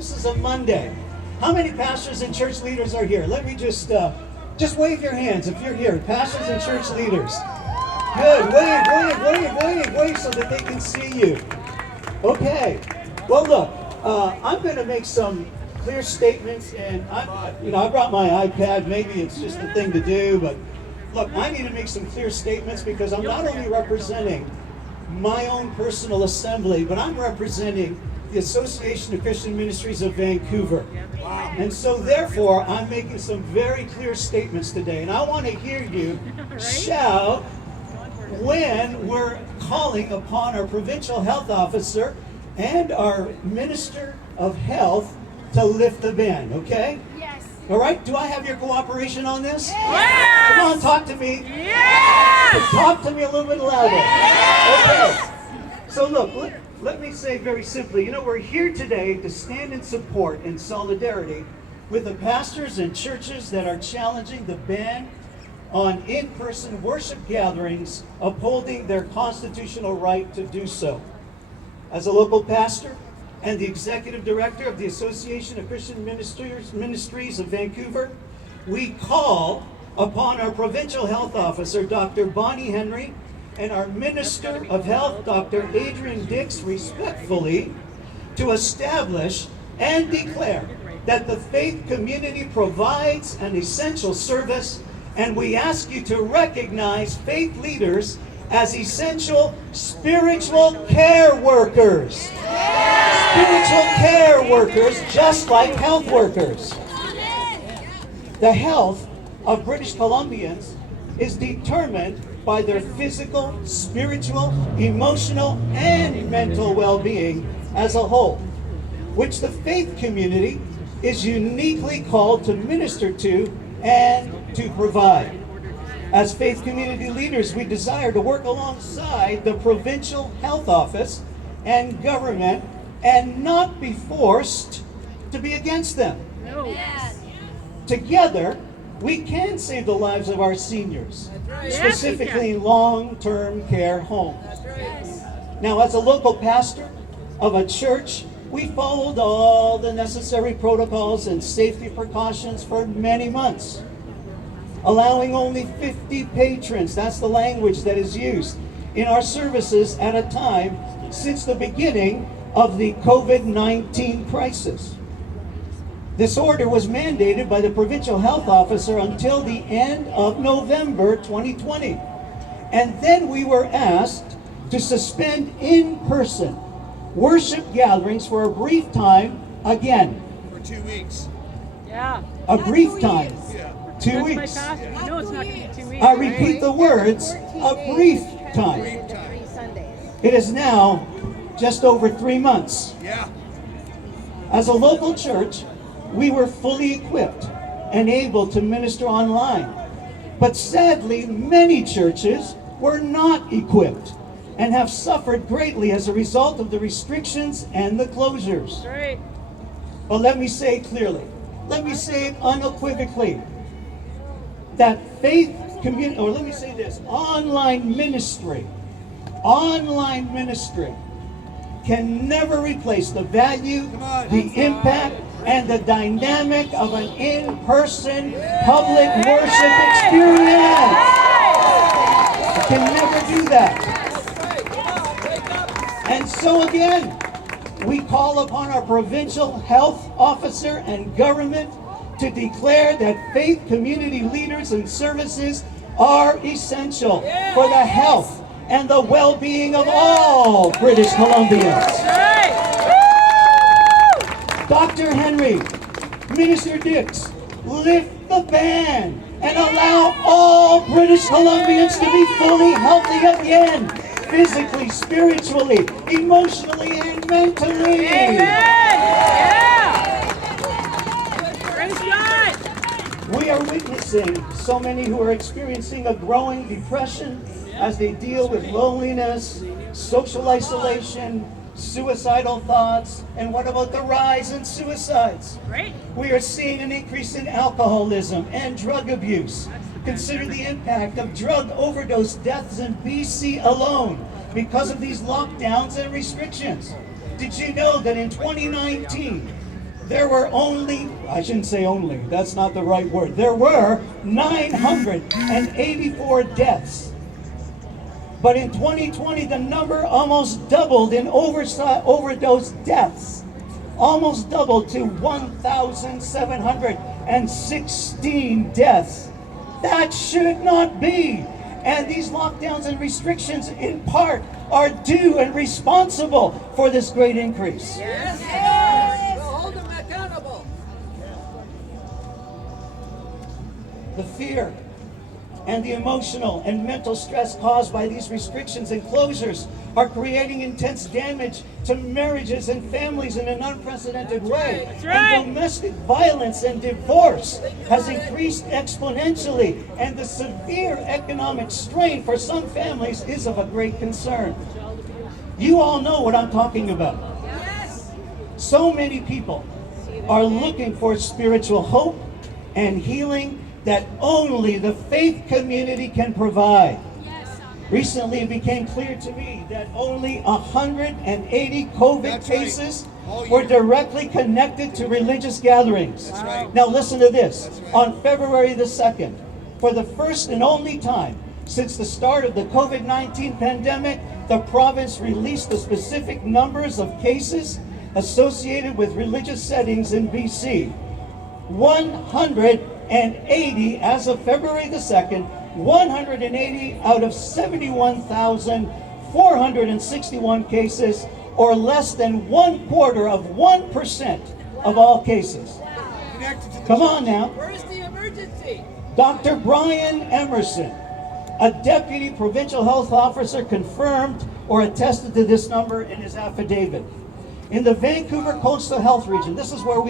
This is a Monday. How many pastors and church leaders are here? Let me just wave your hands if you're here. Pastors and church leaders. Good. Wave so that they can see you. Okay. Well, look, I'm going to make some clear statements, and I brought my iPad. Maybe it's just the thing to do, but look, I need to make some clear statements because I'm not only representing my own personal assembly, but I'm representing the Association of Christian Ministries of Vancouver. And so therefore, I'm making some very clear statements today. And I want to hear you shout when we're calling upon our provincial health officer and our minister of health to lift the ban, okay? Yes. All right, do I have your cooperation on this? Yes. Come on, talk to me. Yes. Talk to me a little bit louder. Yes. Okay. So look, let me say very simply, we're here today to stand in support and solidarity with the pastors and churches that are challenging the ban on in-person worship gatherings, upholding their constitutional right to do so. As a local pastor and the executive director of the Association of Christian Ministries of Vancouver, we call upon our provincial health officer, Dr. Bonnie Henry, and our Minister of Health, Dr. Adrian Dix, respectfully, to establish and declare that the faith community provides an essential service, and we ask you to recognize faith leaders as essential spiritual care workers. Spiritual care workers, just like health workers. The health of British Columbians is determined by their physical, spiritual, emotional, and mental well-being as a whole, which the faith community is uniquely called to minister to and to provide. As faith community leaders, we desire to work alongside the provincial health office and government and not be forced to be against them. Together, we can save the lives of our seniors, specifically in long-term care homes. Now, as a local pastor of a church, we followed all the necessary protocols and safety precautions for many months, allowing only 50 patrons, that's the language that is used, in our services at a time since the beginning of the COVID-19 crisis. This order was mandated by the provincial health officer until the end of November 2020. And then we were asked to suspend in-person worship gatherings for a brief time again. For 2 weeks. Yeah. A brief time. Yeah. 2 weeks. No, it's not going to be 2 weeks. I repeat the words, a brief time. It is now just over 3 months. Yeah. As a local church, we were fully equipped and able to minister online. But sadly, many churches were not equipped and have suffered greatly as a result of the restrictions and the closures. Right. But let me say clearly, let me say it unequivocally, that faith community, or let me say this, online ministry can never replace the value, the impact, and the dynamic of an in-person public worship experience. It can never do that. And so again, we call upon our provincial health officer and government to declare that faith community leaders and services are essential for the health and the well-being of all British Columbians. Dr. Henry, Minister Dix, lift the ban and allow all British Columbians to be fully healthy again, physically, spiritually, emotionally, and mentally. Amen. Yeah. Praise God. We are witnessing so many who are experiencing a growing depression as they deal with loneliness, social isolation, suicidal thoughts, and what about the rise in suicides? Right. We are seeing an increase in alcoholism and drug abuse. Consider the impact of drug overdose deaths in BC alone because of these lockdowns and restrictions. Did you know that in 2019, there were only, I shouldn't say only, that's not the right word. There were 984 deaths. But in 2020, the number almost doubled in overdose deaths. Almost doubled to 1,716 deaths. That should not be. And these lockdowns and restrictions, in part, are due and responsible for this great increase. Yes. We'll hold them accountable. The fear and the emotional and mental stress caused by these restrictions and closures are creating intense damage to marriages and families in an unprecedented way. That's right. And domestic violence and divorce has increased exponentially, and the severe economic strain for some families is of a great concern. You all know what I'm talking about. Yes. So many people are looking for spiritual hope and healing that only the faith community can provide. Recently, it became clear to me that only 180 COVID cases were directly connected to religious gatherings. Now listen to this. On February the 2nd, for the first and only time since the start of the COVID-19 pandemic, the province released the specific numbers of cases associated with religious settings in BC. 180 as of February the 2nd, 180 out of 71,461 cases, or less than 1/4% of all cases. Come on now. Where's the emergency? Dr. Brian Emerson, a deputy provincial health officer, confirmed or attested to this number in his affidavit. In the Vancouver Coastal Health Region, this is where we